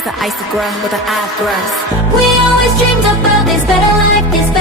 The icy girl with the eyebrows. We always dreamed about this better life, this better